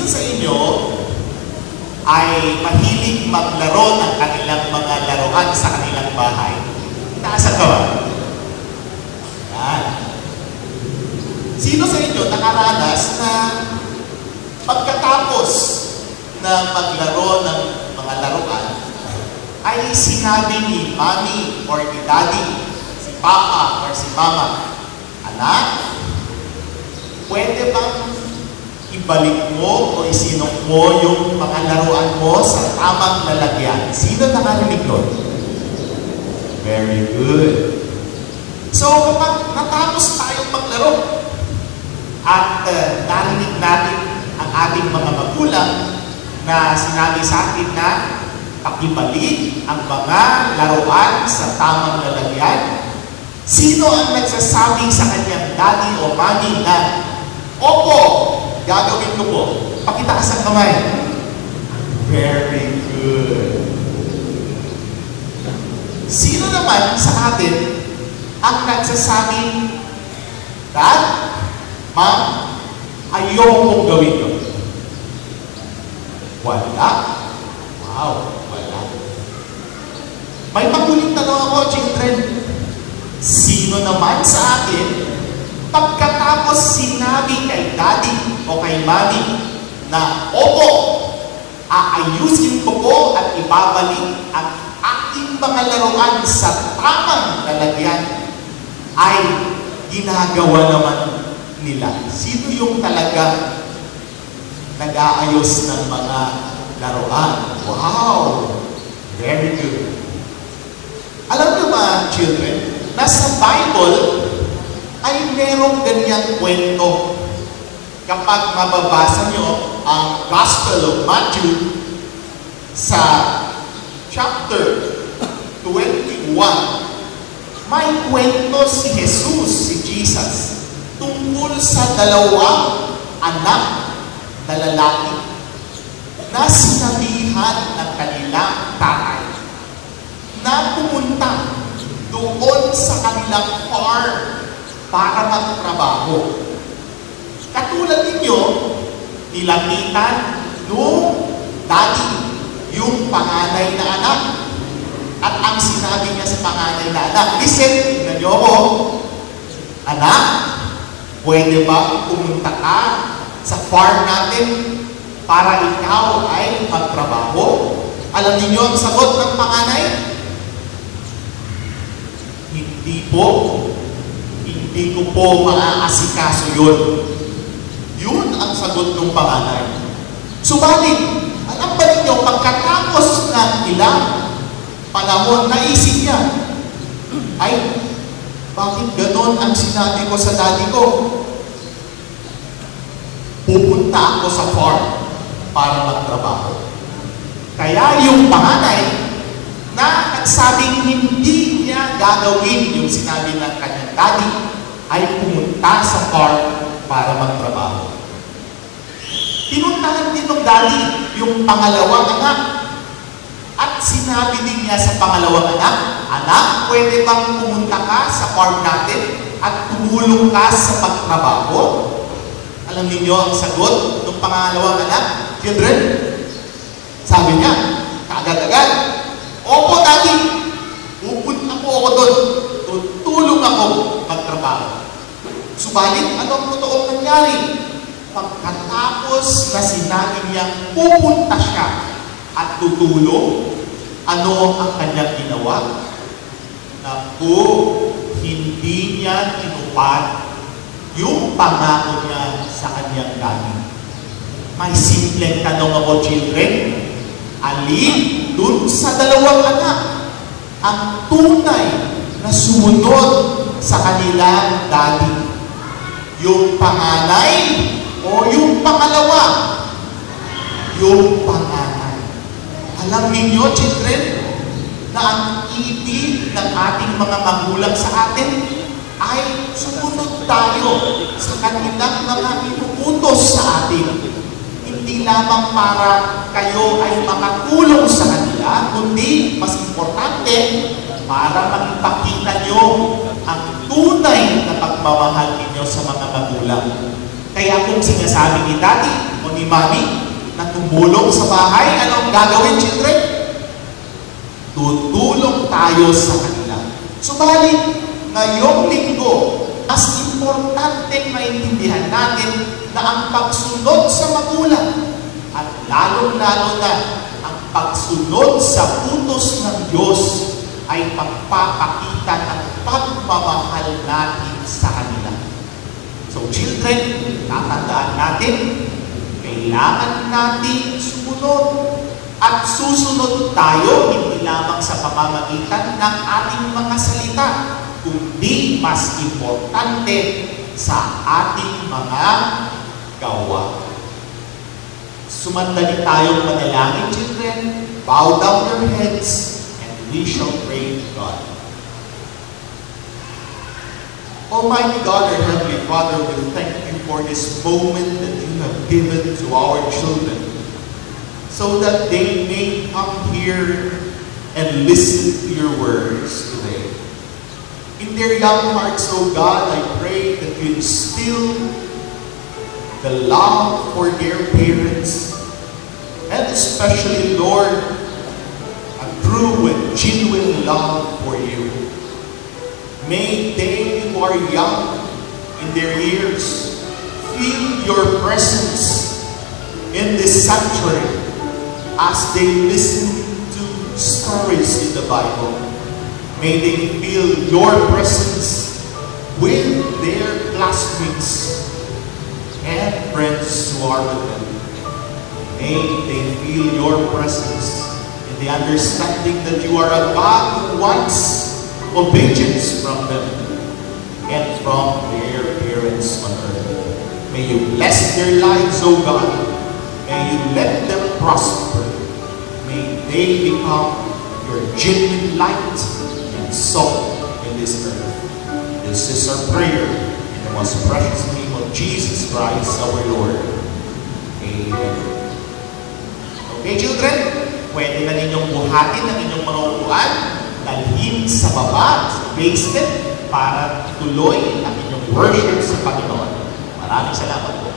Sino sa inyo ay mahilig maglaro ng kanilang mga laruan sa kanilang bahay? Taasan ka ba? Yan. Sino sa inyo nakaranas na pagkatapos na maglaro ng mga laruan, ay sinabi ni Mommy or ni Daddy, si Papa or si Mama, anak, pwede bang ibalik mo o isinong mo yung mga laruan mo sa tamang lalagyan? Sino nakarinig nun? Very good. So, kapag natapos tayong maglaro at narinig natin ang ating mga magulang na sinabi sa atin na pakibalik ang mga laruan sa tamang lalagyan, sino ang nagsasabi sa kanyang daddy o mommy na, opo, gagawin ko po? Pakitaas ang kamay. Very good. Sino naman sa atin ang nagsasabing, Dad, Ma'am, ayokong gawin yun? Wala. Wow, wala. May maguling tanong ako, children. Sino naman sa atin, pagkatapos sinabi kay Daddy o kay Mommy na, opo, aayusin ko po at ibabalik ang aking mga laruan sa tamang lalagyan, ay ginagawa naman nila? Sino yung talaga nag-aayos ng mga laruan? Wow! Very good. Alam niyo ba, children, na sa Bible ay merong ganyang kwento. Kapag mababasa niyo ang Gospel of Matthew sa chapter 21, may kwento si Jesus, si Jesus, tungkol sa dalawang anak na lalaki na sinabihan ng kanilang tatay na pumunta doon sa kanilang farm para magtrabaho. Katulad ninyo, nilapitan nung daddy yung panganay na anak. At ang sinabi niya sa panganay na anak, listen, tingnan niyo ako, anak, pwede ba pumunta ka sa farm natin para ikaw ay magtrabaho? Alam niyo ang sagot ng panganay? Hindi po. Hindi ko po maaasikaso yun. Yun ang sagot ng panganay. Subalit, alam ba ninyo, pagkatapos ng ilang panahon, naisip niya, ay, bakit ganon ang sinabi ko sa daddy ko? Pupunta ako sa farm para magtrabaho. Kaya yung panganay na nagsabing hindi niya gagawin yung sinabi ng kanyang daddy, ay pumunta sa farm para magtrabaho. Pinuntahan din ng daddy yung pangalawang anak. At sinabi din niya sa pangalawang anak, anak, pwede bang pumunta ka sa farm natin at tumulong ka sa pagtrabaho? Alam niyo ang sagot ng pangalawang anak? Children, sabi niya, kaagad-agad, opo, daddy, pupunta po ako doon. Tutulong ako magtrabaho. Subalit, anong totoong nangyari? Pagkatapos na sinabi niyang pupunta siya at tutulong, ano ang kanyang ginawa? Naku, hindi niya tinupad yung pangako niya sa kanyang daddy. May simpleng tanong ako, children. Alin dun sa dalawang anak ang tunay na sumunod sa kanilang daddy? Yung panganay o yung pangalawa? Yung panganay. Alam ninyo, children, na ang ibig ng ating mga magulang sa atin ay sumunod tayo sa kanilang mga inuutos sa atin. Hindi lamang para kayo ay makatulong sa kanila, kundi mas importante para magpakita nyo ang tunay na pagmamahal ninyo sa mga magulang. Kaya kung sinasabi ni daddy o ni ni Mami na tumulong sa bahay. Anong gagawin, children? Tutulong tayo sa kanila. Subalit, ngayong linggo, mas importanteng maintindihan natin na ang pagsunod sa magulang at lalong-lalo na ang pagsunod sa utos ng Diyos ay pagpapakita ng pagmamahal natin sa kanila. So children, tatandaan natin, kailangan natin sumunod at susunod tayo hindi lamang sa pamamagitan ng ating mga salita, kundi mas importante sa ating mga gawa. Sumandali tayong manalangin, children. Bow down your heads and we shall pray to God. Almighty God, our Heavenly Father, we thank you for this moment that you have given to our children so that they may come here and listen to your words today. In their young hearts, O God, I pray that you instill the love for their parents, and especially, Lord, a true and genuine love for you. May they who are young in their years feel your presence in this sanctuary as they listen to stories in the Bible. May they feel your presence with their classmates and friends who are with them. May they feel your presence in the understanding that you are a God who wants obedience from them and from their parents on earth. May you bless their lives, O God. May you let them prosper. May they become your genuine light and salt in this earth. This is our prayer in the most precious name of Jesus Christ, our Lord. Amen. Okay, children, pwede na ninyong buhatin ang inyong mga upuan, dalhin sa baba, sa basement, para tuloy ang inyong worship sa Panginoon. Maraming salamat po.